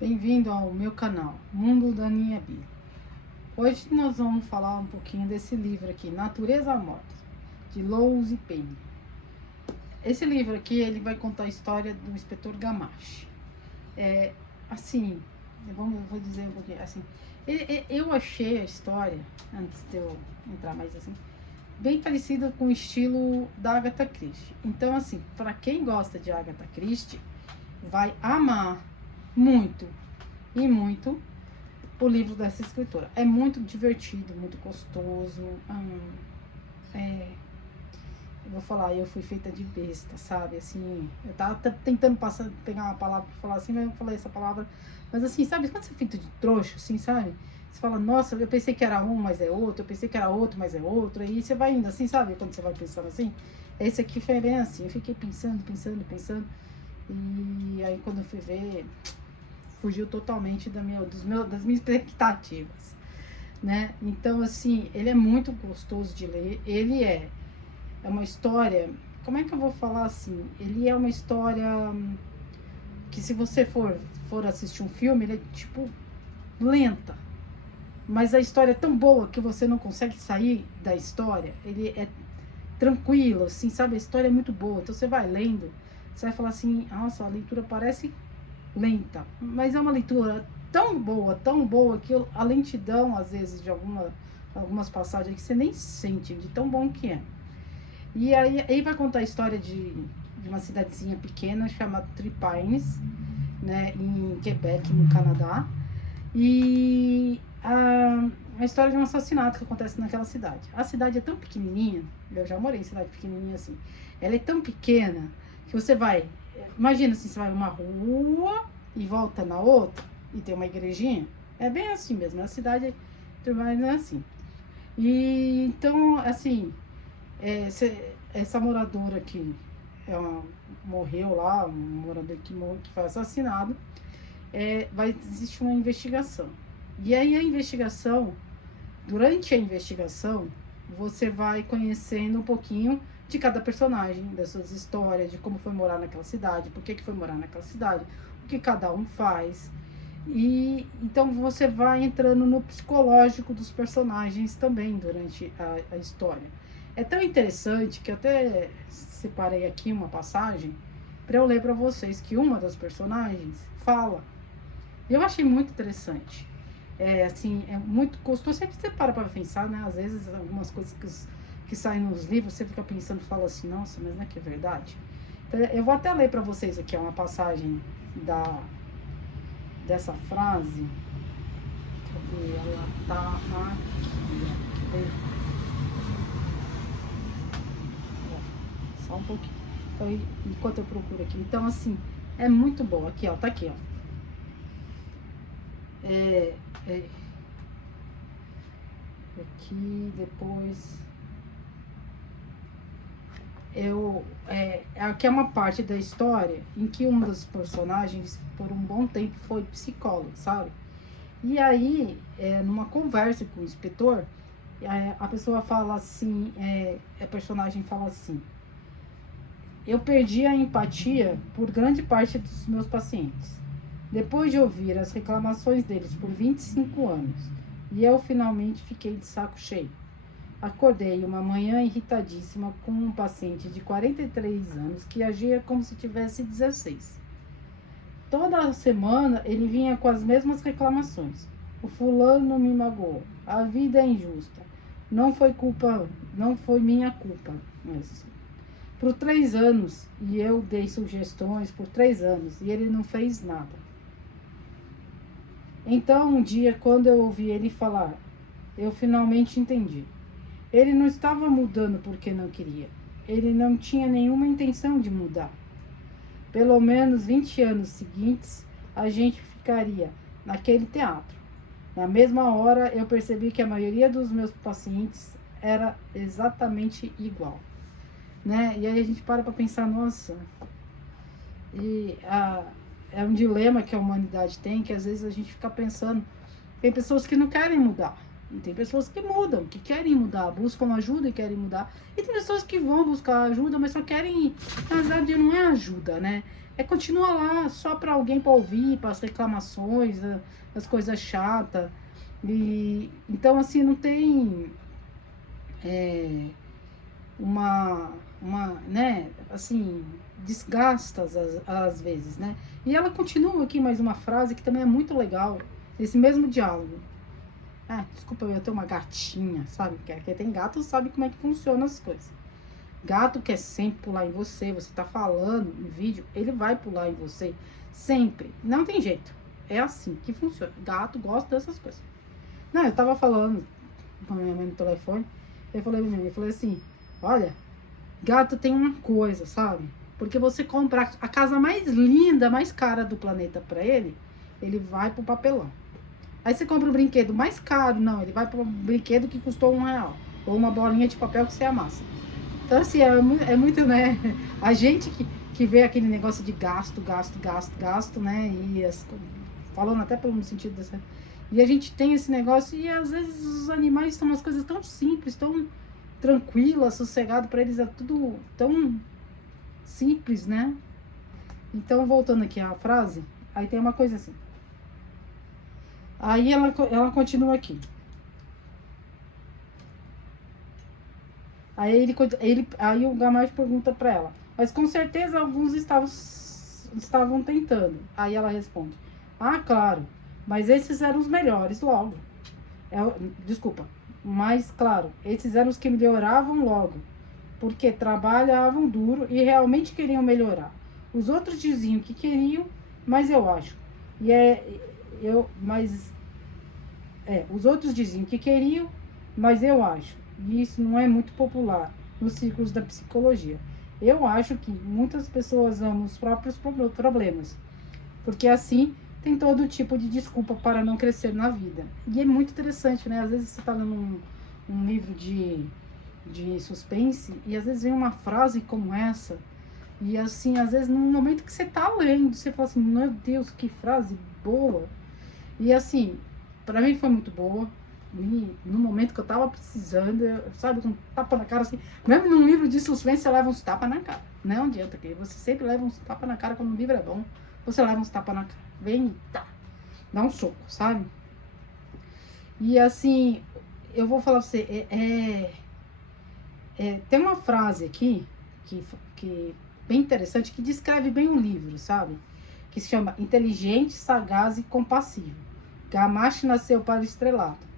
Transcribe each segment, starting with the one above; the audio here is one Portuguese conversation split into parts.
Bem-vindo ao meu canal, Mundo da Minha Bia. Hoje nós vamos falar um pouquinho desse livro aqui, Natureza Morta, de Louise Penny. Esse livro aqui, ele vai contar a história do inspetor Gamache. Assim, vou dizer um pouquinho, assim, eu achei a história, antes de eu entrar mais assim, bem parecida com o estilo da Agatha Christie. Então, assim, para quem gosta de Agatha Christie, vai amar muito e muito o livro dessa escritora. É muito divertido, muito gostoso. Eu vou falar, eu fui feita de besta, sabe? Assim, eu tava tentando pegar uma palavra pra falar assim, mas eu falei essa palavra. Mas assim, sabe? Quando você é feito de trouxa, assim, sabe? Você fala, nossa, eu pensei que era um, mas é outro. Eu pensei que era outro, mas é outro. Aí você vai indo assim, sabe? Quando você vai pensando assim. Esse aqui foi bem assim. Eu fiquei pensando. E aí quando eu fui ver, fugiu totalmente das minhas expectativas, né? Então, assim, ele é muito gostoso de ler. Ele é uma história, como é que eu vou falar assim? Ele é uma história que, se você for assistir um filme, ele é tipo lenta, mas a história é tão boa que você não consegue sair da história. Ele é tranquilo, assim, sabe? A história é muito boa. Então você vai lendo, você vai falar assim, nossa, a leitura parece lenta, mas é uma leitura tão boa, que a lentidão, às vezes, de algumas passagens que você nem sente, de tão bom que é. E aí vai contar a história de uma cidadezinha pequena chamada Tripines, né, em Quebec, no Canadá. E a história de um assassinato que acontece naquela cidade. A cidade é tão pequenininha, eu já morei em cidade pequenininha assim, ela é tão pequena que você vai, imagina assim, você vai numa rua e volta na outra e tem uma igrejinha, é bem assim mesmo, a cidade é assim. E então, assim, essa moradora que morreu lá, um morador que foi assassinado, vai existir uma investigação. E aí durante a investigação, você vai conhecendo um pouquinho de cada personagem, das suas histórias, de como foi morar naquela cidade, por que foi morar naquela cidade, o que cada um faz. E então você vai entrando no psicológico dos personagens também durante a história. É tão interessante que eu até separei aqui uma passagem para eu ler para vocês, que uma das personagens fala. Eu achei muito interessante. Assim, é muito gostoso. Sempre você para pensar, né? Às vezes, algumas coisas que saem nos livros, você fica pensando e fala assim, nossa, mas não é que é verdade? Então, eu vou até ler para vocês aqui uma passagem dessa frase. Cadê? Ela tá aqui. Cadê? Só um pouquinho. Então, enquanto eu procuro aqui. Então, assim, é muito bom. Aqui, ó, tá aqui, ó. Aqui, depois aqui é uma parte da história em que um dos personagens por um bom tempo foi psicólogo, sabe? E aí, numa conversa com o inspetor, a pessoa fala assim, a personagem fala assim: eu perdi a empatia por grande parte dos meus pacientes. Depois de ouvir as reclamações deles por 25 anos, e eu finalmente fiquei de saco cheio. Acordei uma manhã irritadíssima com um paciente de 43 anos que agia como se tivesse 16. Toda semana ele vinha com as mesmas reclamações. O fulano me magoou. A vida é injusta. Não foi minha culpa. Mas, por 3 anos, e eu dei sugestões por 3 anos, e ele não fez nada. Então, um dia, quando eu ouvi ele falar, eu finalmente entendi. Ele não estava mudando porque não queria. Ele não tinha nenhuma intenção de mudar. Pelo menos 20 anos seguintes, a gente ficaria naquele teatro. Na mesma hora, eu percebi que a maioria dos meus pacientes era exatamente igual. Né? E aí a gente para pensar, nossa, é um dilema que a humanidade tem, que às vezes a gente fica pensando, tem pessoas que não querem mudar. E tem pessoas que mudam, que querem mudar, buscam ajuda e querem mudar. E tem pessoas que vão buscar ajuda, mas só querem. Na verdade, não é ajuda, né? É continuar lá só para alguém para ouvir, para as reclamações, as coisas chatas. E então, assim, não tem uma, né? Assim, desgasta às vezes, né? E ela continua aqui mais uma frase que também é muito legal, esse mesmo diálogo. Ah, desculpa, eu tenho uma gatinha, sabe? Quem tem gato sabe como é que funciona as coisas. Gato quer sempre pular em você, você tá falando no vídeo, ele vai pular em você, sempre. Não tem jeito, é assim que funciona. Gato gosta dessas coisas. Não, eu tava falando com a minha mãe no telefone, eu falei pra minha mãe, eu falei assim, olha, gato tem uma coisa, sabe? Porque você compra a casa mais linda, mais cara do planeta pra ele vai pro papelão. Aí você compra um brinquedo mais caro, não, ele vai para um brinquedo que custou R$ 1. Ou uma bolinha de papel que você amassa. Então, assim, é muito, né? A gente que vê aquele negócio de gasto, né? Falando até pelo sentido dessa. E a gente tem esse negócio, e às vezes os animais são umas coisas tão simples, tão tranquilas, sossegadas, para eles é tudo tão simples, né? Então, voltando aqui à frase, aí tem uma coisa assim. Aí ela continua aqui. Aí o Gamache pergunta para ela, mas com certeza alguns estavam tentando. Aí ela responde, ah, claro, mas esses eram os melhores logo. Desculpa, mas claro, esses eram os que melhoravam logo, porque trabalhavam duro e realmente queriam melhorar. Os outros diziam que queriam, mas eu acho. Os outros diziam que queriam, mas eu acho. E isso não é muito popular nos círculos da psicologia. Eu acho que muitas pessoas amam os próprios problemas, porque assim tem todo tipo de desculpa para não crescer na vida. E é muito interessante, né? Às vezes você está lendo um livro de suspense e às vezes vem uma frase como essa. E assim, às vezes no momento que você tá lendo, você fala assim, meu Deus, que frase boa. E assim, pra mim foi muito boa. E no momento que eu tava precisando, sabe, com um tapa na cara, assim. Mesmo num livro de suspense, você leva uns tapas na cara. Não adianta, que você sempre leva uns tapas na cara quando o livro é bom. Você leva uns tapas na cara. Vem, tá. Dá um soco, sabe? E assim, eu vou falar pra você, tem uma frase aqui que bem interessante, que descreve bem o livro, sabe? Que se chama Inteligente, Sagaz e Compassivo. Gamache nasceu para o estrelato.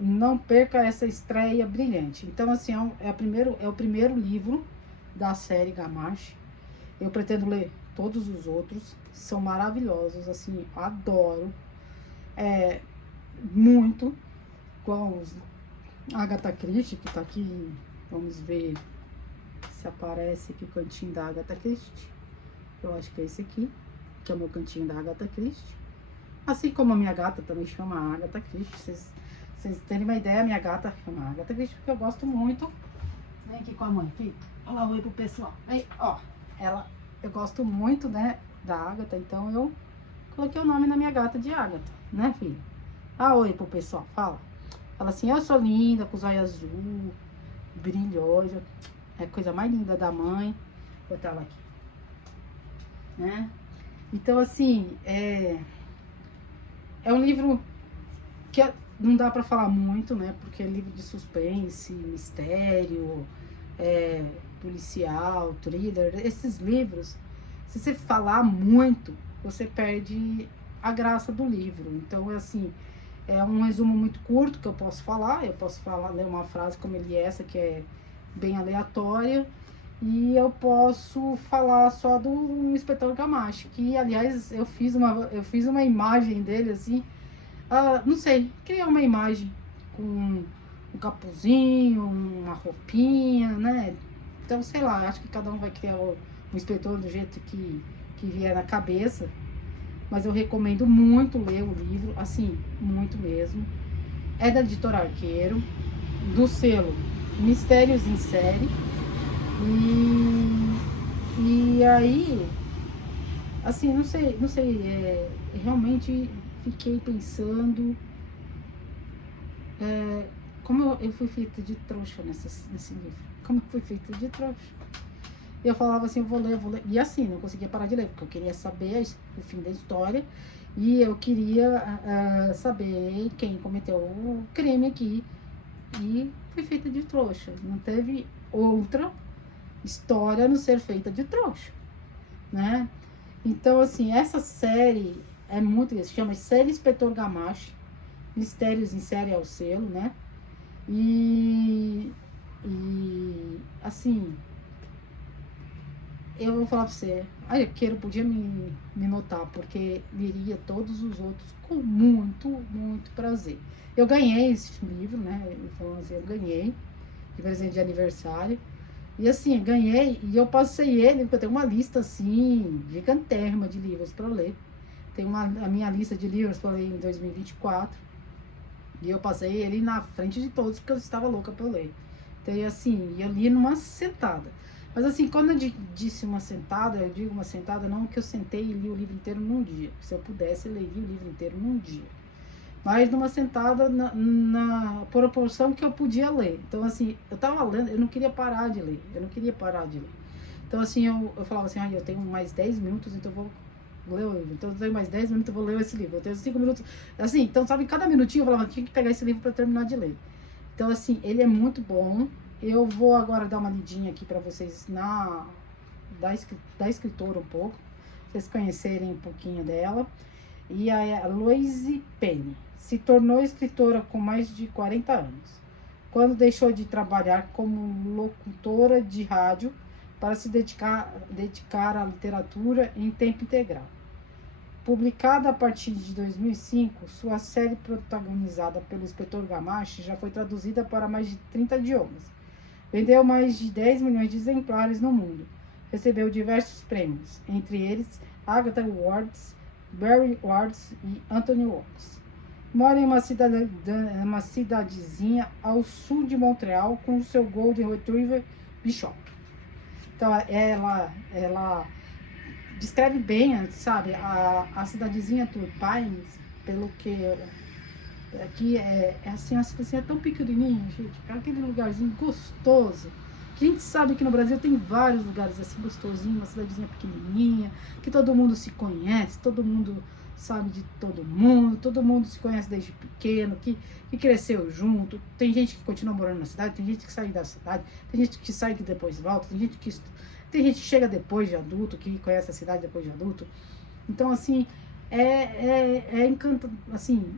Não perca essa estreia brilhante. Então, assim, é o primeiro livro da série Gamache. Eu pretendo ler todos os outros. São maravilhosos, assim, adoro. Muito. Com Agatha Christie, que tá aqui. Vamos ver se aparece aqui o cantinho da Agatha Christie. Eu acho que é esse aqui, que é o meu cantinho da Agatha Christie. Assim como a minha gata também chama Agatha Christie. Vocês terem uma ideia, a minha gata chama Agatha Christie porque eu gosto muito. Vem aqui com a mãe, aqui. Olha lá, oi pro pessoal. Aí, ó, eu gosto muito, né, da Agatha, então eu coloquei o nome na minha gata de Agatha, né, filha? Ah, oi pro pessoal, fala. Fala assim, eu sou linda, com os olhos azul, brilhosa. É a coisa mais linda da mãe. Vou botar ela aqui. Né? Então, assim, é um livro que não dá pra falar muito, né? Porque é livro de suspense, mistério, policial, thriller. Esses livros, se você falar muito, você perde a graça do livro. Então, assim, é um resumo muito curto que eu posso falar. Eu posso ler uma frase como ele essa, que é bem aleatória. E eu posso falar só do Inspetor Gamache, que, aliás, eu fiz uma imagem dele, assim, não sei, criar uma imagem com um capuzinho, uma roupinha, né? Então, sei lá, acho que cada um vai criar o Inspetor do jeito que vier na cabeça. Mas eu recomendo muito ler o livro, assim, muito mesmo. É da Editora Arqueiro, do selo Mistérios em Série. E aí, assim, não sei, realmente fiquei pensando como eu fui feita de trouxa nesse livro. Como eu fui feita de trouxa. Eu falava assim, eu vou ler. E assim, não conseguia parar de ler, porque eu queria saber o fim da história. E eu queria saber quem cometeu o crime aqui. E fui feita de trouxa. Não teve outra história a não ser feita de trouxa, né? Então, assim, essa série é muito... Se chama Série Inspetor Gamache. Mistérios em Série ao Selo, né? E assim, eu vou falar pra você, a Arqueiro podia me notar, porque leria todos os outros com muito prazer. Eu ganhei esse livro, né? Eu ganhei de presente de aniversário. E assim, ganhei e eu passei ele, porque eu tenho uma lista assim, gigantérrima de livros para ler. Tenho a minha lista de livros para ler em 2024. E eu passei ele na frente de todos, porque eu estava louca para ler. Então, assim, eu li numa sentada. Mas assim, quando eu disse uma sentada, eu digo uma sentada, não que eu sentei e li o livro inteiro num dia. Se eu pudesse, eu leria o livro inteiro num dia. Mas numa sentada na proporção que eu podia ler. Então, assim, eu tava lendo, eu não queria parar de ler. Então, assim, eu falava assim, eu tenho mais 10 minutos, então eu vou ler o livro. Então, eu tenho mais 10 minutos, eu vou ler esse livro. Eu tenho 5 minutos. Assim, então, sabe, cada minutinho eu falava, tinha que pegar esse livro para terminar de ler. Então, assim, ele é muito bom. Eu vou agora dar uma lidinha aqui para vocês da escritora um pouco, pra vocês conhecerem um pouquinho dela. E a Louise Penny se tornou escritora com mais de 40 anos, quando deixou de trabalhar como locutora de rádio para se dedicar à literatura em tempo integral. Publicada a partir de 2005, sua série protagonizada pelo Inspetor Gamache já foi traduzida para mais de 30 idiomas. Vendeu mais de 10 milhões de exemplares no mundo. Recebeu diversos prêmios, entre eles Agatha Awards, Barry Awards e Anthony Awards. Mora em uma cidadezinha ao sul de Montreal com o seu Golden Retriever Bishop. Então, ela descreve bem, sabe, a cidadezinha Turpines, pelo que aqui assim, a cidadezinha é tão pequenininha, gente, aquele lugarzinho gostoso. A gente sabe que no Brasil tem vários lugares assim gostosinhos, uma cidadezinha pequenininha, que todo mundo se conhece, todo mundo sabe de todo mundo se conhece desde pequeno, que cresceu junto. Tem gente que continua morando na cidade, tem gente que sai da cidade, tem gente que sai e depois volta, tem gente que chega depois de adulto, que conhece a cidade depois de adulto. Então, assim, encantador, assim,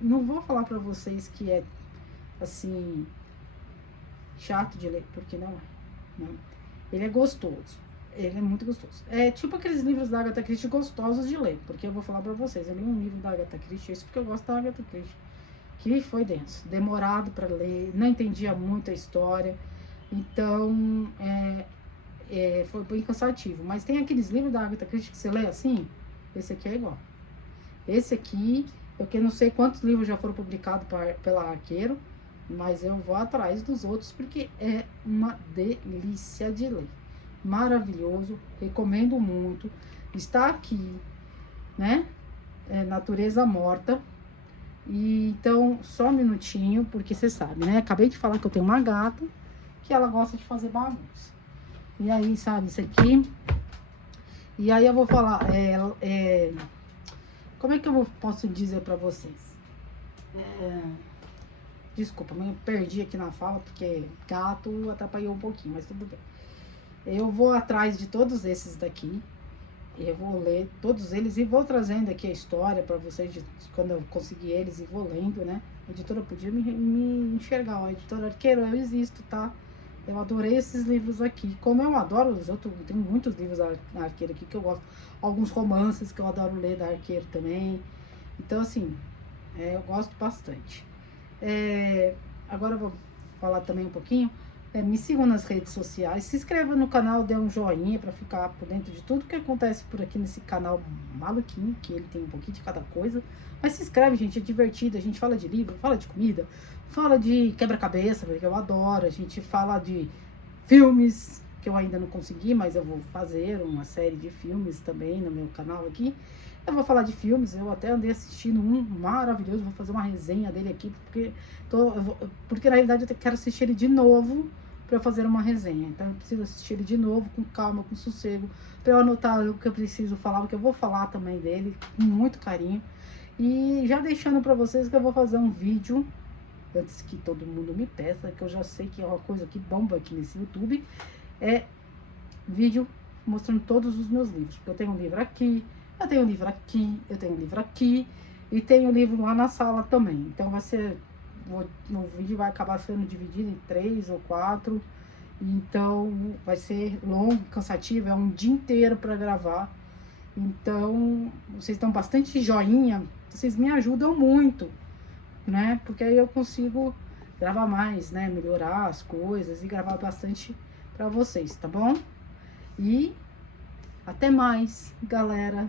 não vou falar pra vocês que é, assim, chato de ler, porque não é. Né? Ele é gostoso. Ele é muito gostoso. É tipo aqueles livros da Agatha Christie gostosos de ler, porque eu vou falar pra vocês, eu li um livro da Agatha Christie, isso porque eu gosto da Agatha Christie, que foi denso, demorado pra ler, não entendia muito a história, então foi bem cansativo. Mas tem aqueles livros da Agatha Christie que você lê assim, esse aqui é igual. Esse aqui, eu não sei quantos livros já foram publicados pela Arqueiro, mas eu vou atrás dos outros porque é uma delícia de ler. Maravilhoso, recomendo muito. Está aqui, né? Natureza Morta. E então, só um minutinho, porque você sabe, né? Acabei de falar que eu tenho uma gata que ela gosta de fazer bagunça. E aí, sabe, isso aqui. E aí eu vou falar, como é que eu posso dizer pra vocês? Desculpa, mas eu perdi aqui na fala, porque gato atrapalhou um pouquinho, mas tudo bem. Eu vou atrás de todos esses daqui, eu vou ler todos eles e vou trazendo aqui a história para vocês, quando eu conseguir eles, e vou lendo, né? A editora podia me enxergar, ó, a editora Arqueiro, eu existo, tá? Eu adorei esses livros aqui, como eu adoro os outros, tem muitos livros da Arqueiro aqui que eu gosto, alguns romances que eu adoro ler da Arqueiro também, então assim, eu gosto bastante. Agora eu vou falar também um pouquinho. Me sigam nas redes sociais, se inscreva no canal, dê um joinha para ficar por dentro de tudo que acontece por aqui nesse canal maluquinho, que ele tem um pouquinho de cada coisa. Mas se inscreve, gente, é divertido, a gente fala de livro, fala de comida, fala de quebra-cabeça, porque eu adoro, a gente fala de filmes, que eu ainda não consegui, mas eu vou fazer uma série de filmes também no meu canal aqui. Eu vou falar de filmes, eu até andei assistindo um maravilhoso, vou fazer uma resenha dele aqui, porque na realidade eu quero assistir ele de novo para fazer uma resenha. Então eu preciso assistir ele de novo, com calma, com sossego, para eu anotar o que eu preciso falar, porque eu vou falar também dele, com muito carinho. E já deixando para vocês que eu vou fazer um vídeo, antes que todo mundo me peça, que eu já sei que é uma coisa que bomba aqui nesse YouTube, é vídeo mostrando todos os meus livros. Porque eu tenho um livro aqui, eu tenho um livro aqui, eu tenho um livro aqui, e tenho um livro lá na sala também. Então vai ser, o vídeo vai acabar sendo dividido em 3 ou 4, então vai ser longo, cansativo, é um dia inteiro para gravar. Então vocês dão bastante joinha, vocês me ajudam muito, né? Porque aí eu consigo gravar mais, né? Melhorar as coisas e gravar bastante para vocês, tá bom? E até mais, galera.